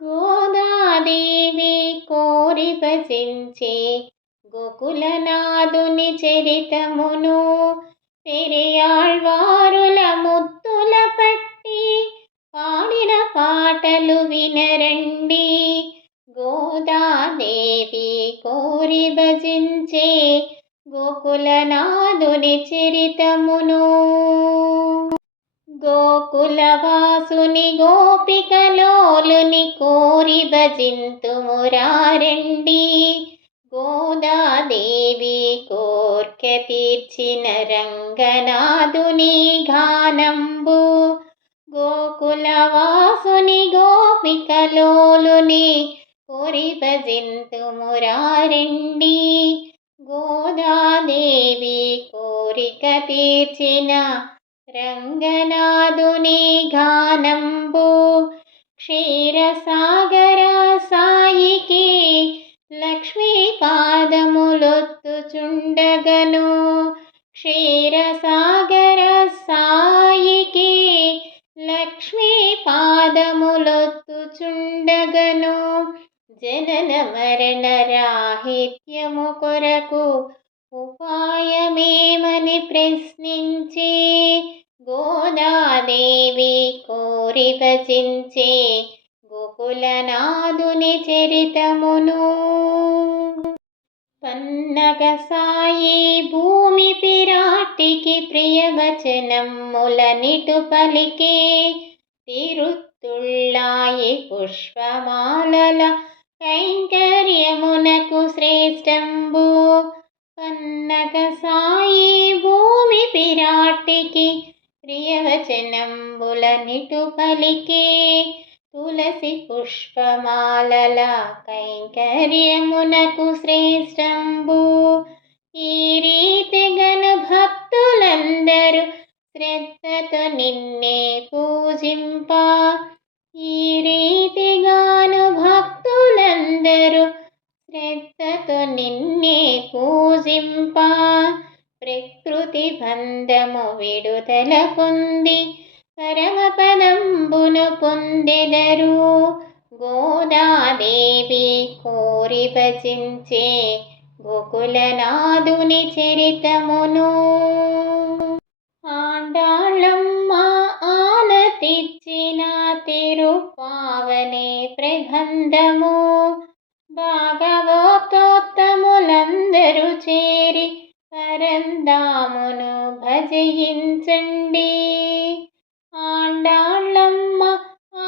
గోదాదేవి కోరి భజించే గోకులనాథుని చరితమును పెరియాళ్వారుల ముద్దుల పట్టి పాడిన పాటలు వినరండి. గోదాదేవి కోరి భజించే గోకులనాథుని చరితమును గోకులవాసుని గోపికలోలుని కోరి భజింతుమురారండి. గోదాదేవి కోర్కె తీర్చిన రంగనాథుని గానంబు గోకులవాసుని గోపికలోలుని కోరి భజింతుమురారండి. గోదాదేవి కోరిక తీర్చిన రంగనాథుని గానంబు క్షీరసాగర సాయికి లక్ష్మీ పాదములొత్తుచుండగను. క్షీరసాగర సాయికి లక్ష్మీ పాదములొత్తుచుండగను. జనన మరణ రాహిత్యము కొరకు ఉపాయమేమని ప్రశ్నించి గోదాదేవి కోరి భజించే గోకులనాథుని చరితమును పన్నగ సాయి భూమి పిరాటికి ప్రియవచనములనిటు పలికే తిరుత్తుళ్ళాయి పుష్పమాలల కైంకర్యమునకు శ్రేష్టంబు. పన్నగ సాయి భూమి పిరాటికి ప్రియవచనంబులనిటు పలికే తులసి పుష్పమాలల కైంకర్యమునకు శ్రేష్టంబు. ఈ రీతిగను భక్తులందరూ శ్రద్ధతో నిన్నే పూజింప. ఈ రీతిగాను భక్తులందరూ శ్రద్ధతో నిన్నే పూజింప. ప్రకృతి బంధము విడుదల పొంది పరమపదంబును పొందెదరు. గోదాదేవి కోరి భజించే గోకులనాథుని చరితమును ఆండాళమ్మ ఆనతిచ్చిన తిరుపావనే ప్రబంధము భాగవతోత్తములందరూ చేరి పరంధామును భజయించండి. ఆండాళ్ళమ్మ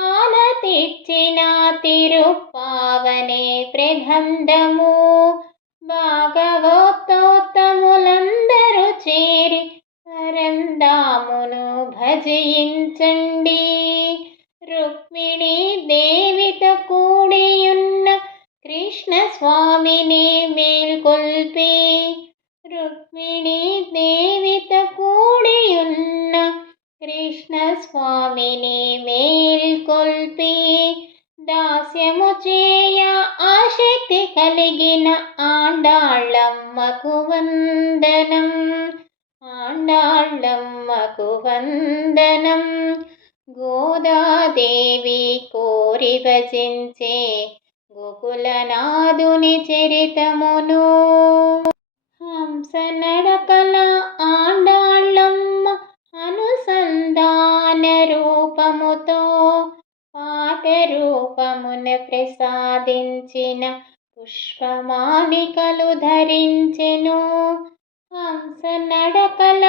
ఆనతిచ్చిన తిరుపావనే ప్రబంధము భాగవతోత్తములందరూ చేరి పరంధామును భజయించండి. రుక్మిణీ దేవితో కూడియున్న కృష్ణ స్వామిని మేల్కొల్పి. రుక్మిణీ దేవితో కూడియున్న కృష్ణ స్వామిని మేల్కొల్పి దాస్యము చేయ ఆసక్తి కలిగిన ఆండాళ్ళమ్మకు వందనం. ఆండాళ్ళమ్మకు వందనం. గోదాదేవి కోరి భజించే గోకులనాథుని చరితమును హంస నడకల ఆండాళ్ళమ్మ అనుసంధాన రూపముతో పాట రూపమున ప్రసాదించిన పుష్పమాలికలు ధరించెను. హంస నడకల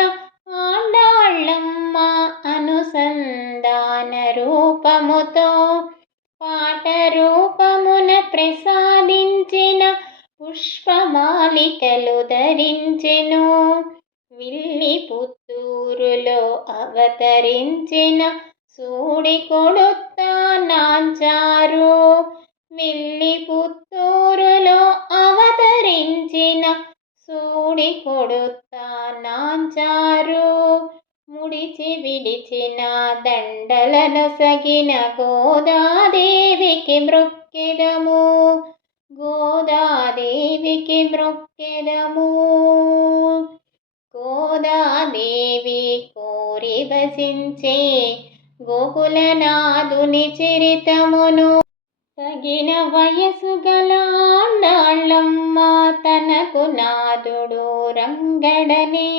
ఆండాళ్ళమ్మ అనుసంధాన రూపముతో పాట రూపమున ప్రసాదించిన పుష్పమాలికలు ధరించెను. విల్లి పుత్తూరులో అవతరించిన సూడి కొడుతా నాంచారు. విల్లి పుత్తూరులో అవతరించిన సూడి కొడుతా నాంచారు. ముడిచి విడిచిన దండలను సగిన గోదాదేవికి మృక్కెదము. గోదాదేవికి మృక్కెదము. గోదాదేవి కోరి భజించే గోకులనాథుని చరితమును తగిన వయసు గల ఆండాళ్ళమ్మ తనకు నాదుడు రంగడనే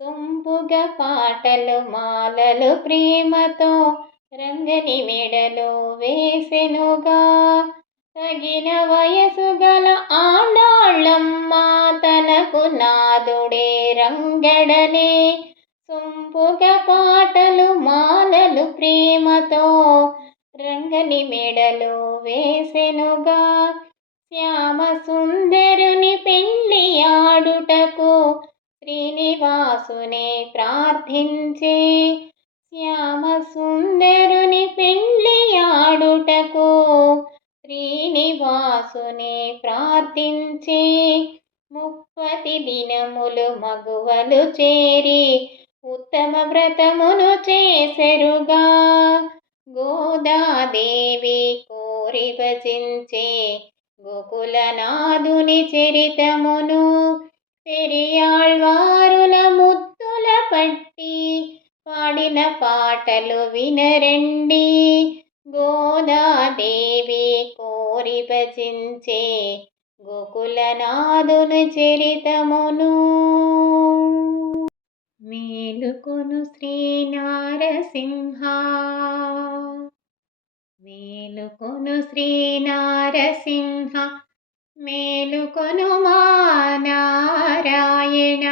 సొంపుగా పాటలు మాలలు ప్రేమతో రంగని మెడలో వేసెనుగా. తగిన వయసు గల ఆండాళ్ళమ్మ తనకు నాదుడే రంగడనే సొంపుగా పాటలు మాలలు ప్రేమతో రంగని మెడలో వేసెనుగా. శ్యామ సుందరుని పెళ్లి ఆడుటకు శ్రీనివాసునే ప్రార్థించే. శ్యామ సుందరుని పెళ్లి ఆడుటకు శ్రీనివాసునే ప్రార్థించే. 30 దినములు మగువలు చేరి ఉత్తమ వ్రతమును చేసెరుగా. గోదాదేవి కోరి భజించే గోకులనాథుని చరితమును పెరియాళ్వారుల ముద్దుల పట్టి పాడిన పాటలు వినరండి. గోదాదేవి కోరి భజించే గోకులనాథుని చరితమును. మేలుకొను శ్రీ నారసింహ, మేలుకొను శ్రీ నారసింహ, మేలుకొను మా నారాయణ.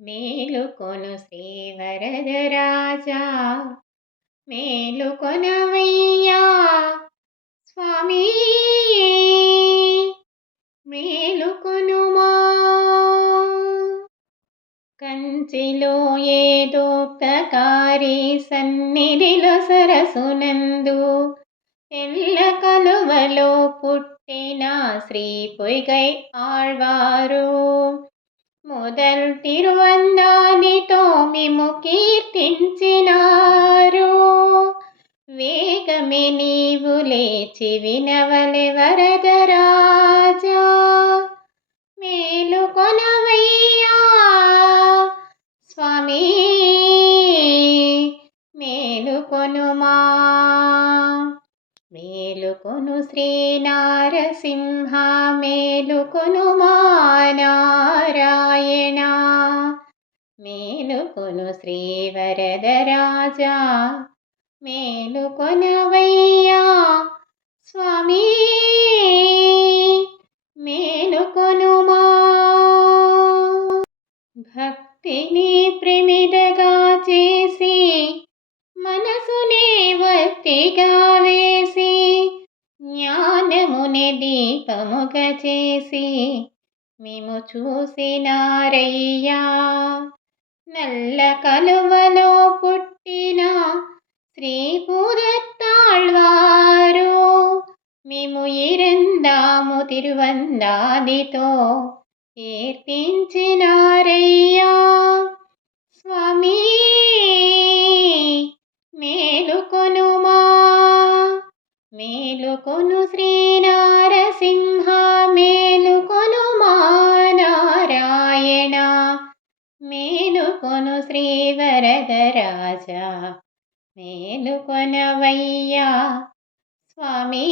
మేలుకొను శ్రీ వరదరాజా, మేలుకొనవయ్యా స్వామి, మేలుకొనుమా. కంచిలో ఏదోక్తకారి సన్నిధిలో సరసునందు తెల్ల కలువలో పుట్టిన శ్రీ పొయ్గై ఆళ్వారు మొదల్ తిరువందానితో మిము కీర్తించినారు. వేగమే నీవు లేచి వినవలె వరదరాజా, మేలుకొనవయ్యా స్వామి, మేలుకొనుమా. మేలుకొను శ్రీ నారసింహ, మేలుకొను మా నారాయణ. మేలుకొను శ్రీ వరదరాజా, మేలుకొనవయ్యా స్వామి, మేలుకొనుమా. భక్తిని ప్రమిదగా చేసి మనసునే వత్తిగా వేసి జ్ఞానమునే దీపముగా చేసి మేము చూసినారయ్యా. నల్ల కలువలో పుట్టిన శ్రీ పూదత్తాళ్వారు మేము ఇరందాము తిరువందాదితో కీర్తించినారయ్యా స్వామి, మేలుకొనుమా. మేలుకొను శ్రీ నారసింహ, మేలుకొను మా నారాయణ. మేలుకొను శ్రీ వరదరాజా, మేలుకొనవయ్యా స్వామి,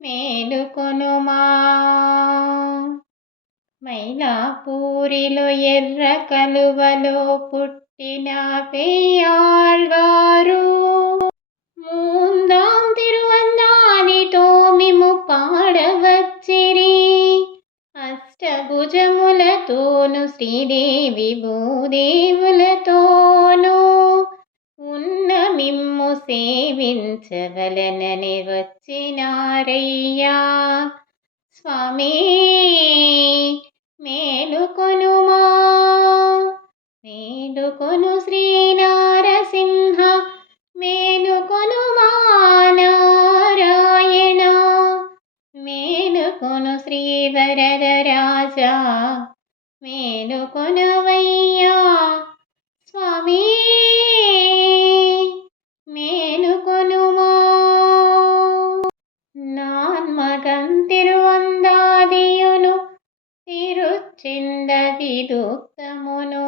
మేలుకొనుమా. మైలాపూరిలో ఎర్ర కలువలో పుట్టిన పెయ్యాళ్వారు మూందాం తిరువందానితో మిము పాడవచ్చిరి. అష్టభుజములతోను శ్రీదేవి భూదేవులతోను ఉన్న మిమ్ము సేవించవలనని వచ్చినారయ్యా స్వామి, మేలుకొనుమా. మేలుకొను శ్రీ నారసింహ, మేలుకొను మా నారాయణ. మేలుకొను శ్రీ వరదరాజా, మేలుకొనవయ్యా స్వామి, మేలుకొనుమా. நான் மகன் తిరువందాదియును తిరుచింద విదుక్తమును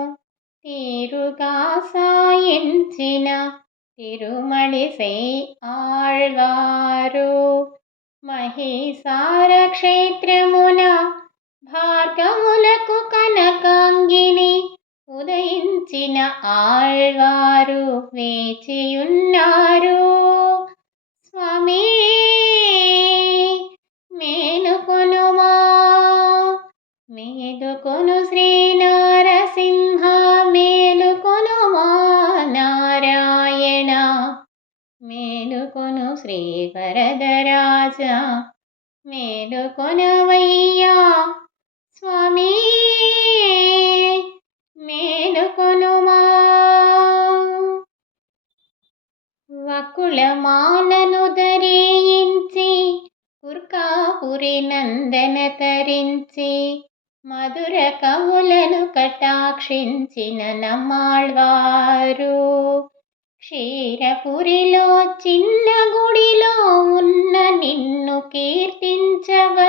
తీరుగా సాయించిన తిరుమళిసై ఆళ్వారు మహీసార క్షేత్రమున భార్గవులకు కనకాంగిని ఉదయించిన ఆళ్వారు వేచియున్నారు. స్వామి మేలుకొనుమా, మేలుకొను శ్రీ నారసింహ, మేలుకొనుమా నారాయణ, మేలుకొను శ్రీ వరదరాజ, మేలుకొనవయ్యా స్వామి, మేలుకొనుమా. వకుళమాలను ధరించి కుర్కాపురి నందన తరించి మధుర కవులను కటాక్షించిన నమ్మాళ్వారు క్షీరపురిలో చిన్న గుడిలో ఉన్న నిన్ను కీర్తించవచ్చిరి.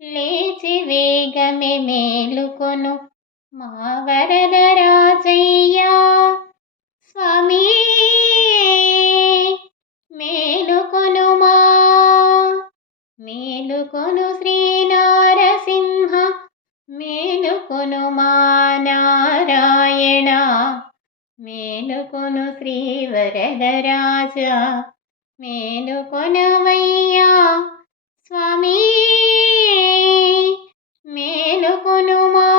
లేచి వేగమే మేలుకొను మా వరదరాజయ్యా స్వామి, మేలుకొనుమా, మేలుకొను శ్రీ నారసింహ, మేలుకొనుమా నారాయణ, మేలుకొను శ్రీ వరదరాజ, మేలుకొనవయ్యా స్వామి, మేలుకొనుమా.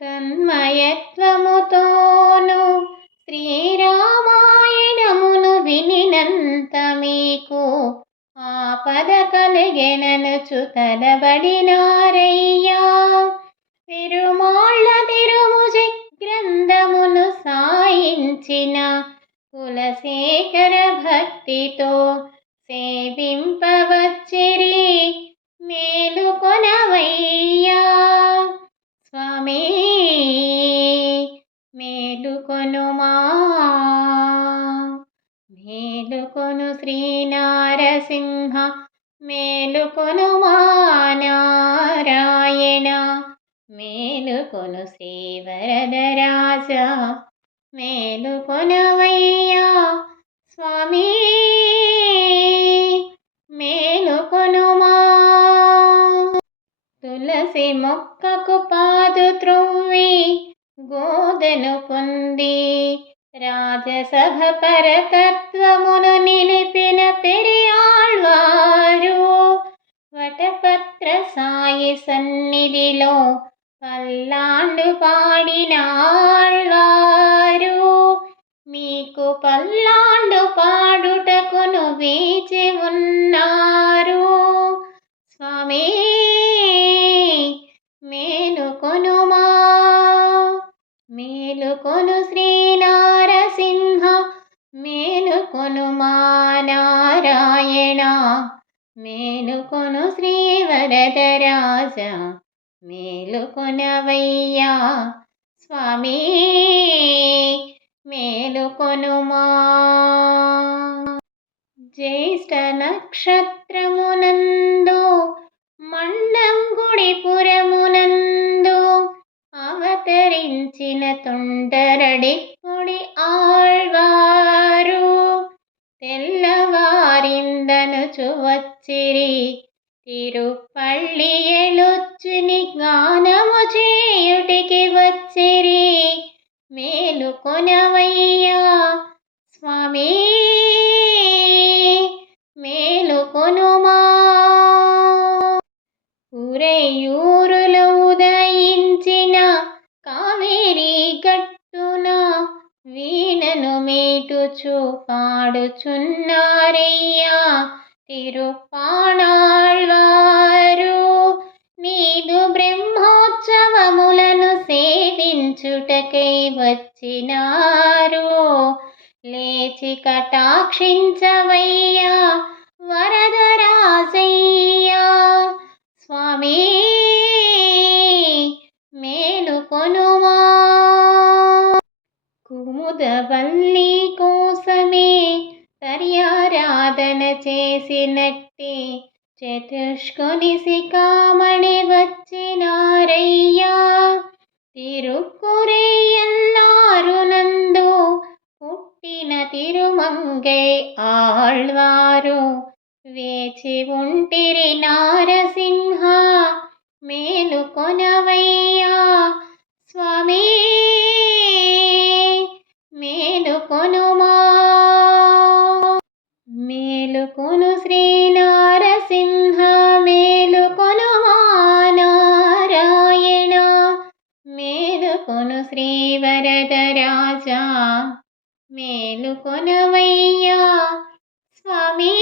తన్మయత్వముతోను శ్రీరామాయణమును వినినంత మీకు ఆపద కలిగెననుచు తలబడినారయ్యా. తిరుమాళ్ల తిరుముజి గ్రంథమును సాయించిన కులశేఖర భక్తితో సేవింపవచ్చిరి. మేలుకొనవయ్యా స్వామి, మేలుకొనుమా, మేలుకొను శ్రీ నారసింహ, మేలుకొనుమా నారాయణ, మేలుకొను శ్రీ వరదరాజ, మేలుకొనవయ్యా స్వామి, మేలుకొనుమా. తులసి మొక్కకు పాదు త్రొవ్వి గోదను పొంది రాజసభ పరతత్వమును నిలిపిన పెరియాళ్వారు వటపత్ర సాయి సన్నిధిలో పల్లాండు పాడినాళ్వారు. మీకు పల్లాండు పాడుటకును వేచి ఉన్నారు. స్వామి మేలుకొనుమా, మేలుకొను శ్రీ నారసింహ, మేలుకొనుమా నారాయణ, మేలుకొను శ్రీ వరదరాజ, మేలుకొనవయ్యా స్వామి, మేలుకొనుమా. జ్యేష్ఠ నక్షత్రమునందు మండంగుడి పురమునందు అవతరించిన తొండరడిప్పుడి ఆళ్వారు తెల్లవారిందనుచు వచ్చిరి. తిరుపల్లి ఎలుచ్చుని గానము చేయుటికి వచ్చిరి. మేలుకొనవయ్యా స్వామి, మేలుకొనుమా. ఉరయూరులో ఉదయించిన కావేరీ గట్టున వీణను మీటుచు పాడుచున్నారయ్యా తిరుప్పాణాళ్వారు. నీదు బ్రహ్మోత్సవములను సేవించుటకై వచ్చినారు. లేచి కటాక్షించవయ్యా వరదరాజయ్యా స్వామి, మేలుకొనుమా. కుముదవల్లి కోసమే తర్యారాధన చేసినట్టి చతుష్కొని శిఖామణి వచ్చినారయ్యా. తిరుక్కురేయల్లారు నందు పుట్టిన తిరుమంగై ఆళ్వారు వేచి ఉంటిరి నారసింహ మేలుకొనవయ్యా స్వామి మేలుకొనుమా మేలుకొను శ్రీ నారసింహ మేలుకొనుమా నారాయణ మేలుకొను శ్రీ వరదరాజా మేలుకొనవయ్యా స్వామి